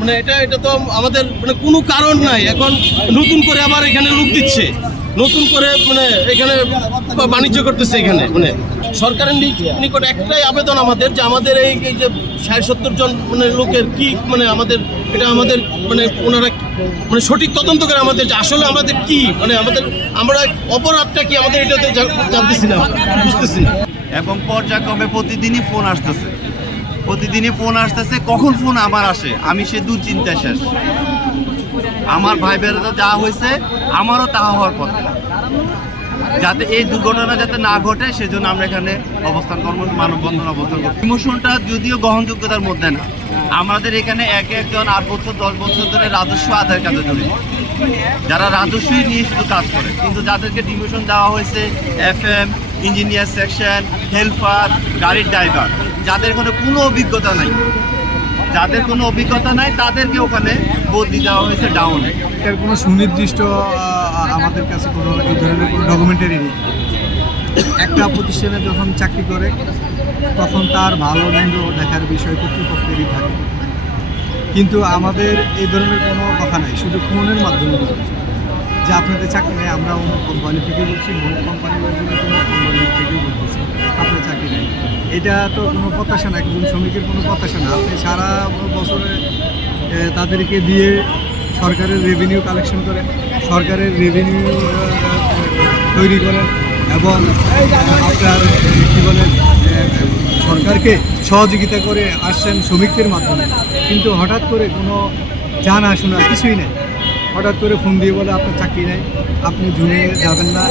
মানে এটা তো আমাদের মানে কোনো কারণ নাই। এখন নতুন করে আবার এখানে লোক দিচ্ছে, নতুন করে মানে এখানে বাণিজ্য করতেছে। এখানে মানে সরকারের নিকট একটাই আবেদন আমাদের, যে আমাদের এই যে ৬০-৭০ জন মানে লোকের কি মানে আমাদের এটা আমাদের মানে ওনারা মানে সঠিক তদন্ত করে আমাদের, যে আসলে আমাদের কি মানে আমরা অপরাধটা কি আমাদের এটাতে জানতেছি না, বুঝতেছি না। এবং পর্যায়ক্রমে প্রতিদিনই ফোন আসতেছে, কখন ফোন আমার আসে আমি সে দুশ্চিন্তায় শেষ। আমার ভাই বোনেরা যা হয়েছে আমারও তাহা হওয়ার পথে, যাতে এই দুর্ঘটনা যাতে না ঘটে সেজন্য আমরা এখানে মানববন্ধন অবস্থান করছি। ইমোশনটা যদিও গ্রহণযোগ্যতার মধ্যে না, আমাদের এখানে একজন 8 বছর 10 বছর ধরে রাজস্ব আদায়ের কাজে জড়িত, যারা রাজস্বই নিয়ে শুধু কাজ করে, কিন্তু যাদেরকে ডিভিশন দেওয়া হয়েছে FM, ইঞ্জিনিয়ার সেকশন, হেল্পার, গাড়ির ড্রাইভার, যাদের কোনো অভিজ্ঞতা নাই তাদেরকে ওখানে বদলি দেওয়া হয়েছে ডাউনে। এর কোনো সুনির্দিষ্ট আমাদের কাছে কোনো এই ধরনের কোনো ডকুমেন্টারি নেই। একটা প্রতিষ্ঠানে যখন চাকরি করে তখন তার ভালো মন্দ দেখার বিষয় কর্তৃপক্ষেরই থাকে, কিন্তু আমাদের এই ধরনের কোনো কথা নাই। শুধু ফোনের মাধ্যমে যে আপনাদের চাকরি নেই, আমরা অমুক কোম্পানি থেকে বলছি, অমুক কোম্পানি থেকে বলতেছি আপনার চাকরি নেই। এটা তো কোনো প্রত্যাশা না, একজন শ্রমিকের কোনো প্রত্যাশা না। আপনি সারা বছরে তাদেরকে দিয়ে সরকারের রেভিনিউ কালেকশন করেন, সরকারের রেভিনিউ তৈরি করেন এবং আপনার কী বলেন সরকারকে সহযোগিতা করে আসছেন শ্রমিকদের মাধ্যমে, কিন্তু হঠাৎ করে কোনো জানা শোনা কিছুই নেই। হঠাৎ করে ফোন দিয়ে বলে আপনার চাকরি নেই, আপনি জুনে যাবেন না,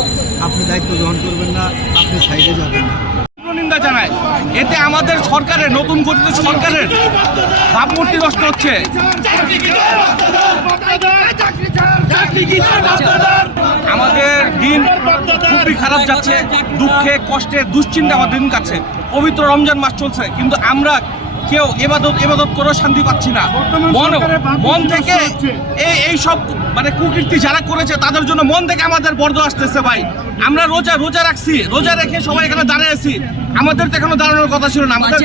আপনি দায়িত্ব গ্রহণ করবেন না, আপনি সাইডে যাবেন না। নিন্দা জানায়, এতে আমাদের সরকারের নতুন গঠিত সরকারের ভাবমূর্তি নষ্ট হচ্ছে। আমাদের দিন খুবই খারাপ যাচ্ছে, দুঃখে কষ্টে দুশ্চিন্তা আমাদের দিন কাটছে। পবিত্র রমজান মাস চলছে, কিন্তু আমরা কেউ এবাদত করে শান্তি পাচ্ছি না। মন থেকে এই সব মানে কুকীর্তি যারা করেছে তাদের জন্য মন থেকে আমাদের বর্জ্য আসতেছে। ভাই আমরা রোজা রাখছি, রোজা রেখে সবাই এখানে দাঁড়িয়ে আছি, আমাদের তো এখনো দাঁড়ানোর কথা ছিল না। আমাদের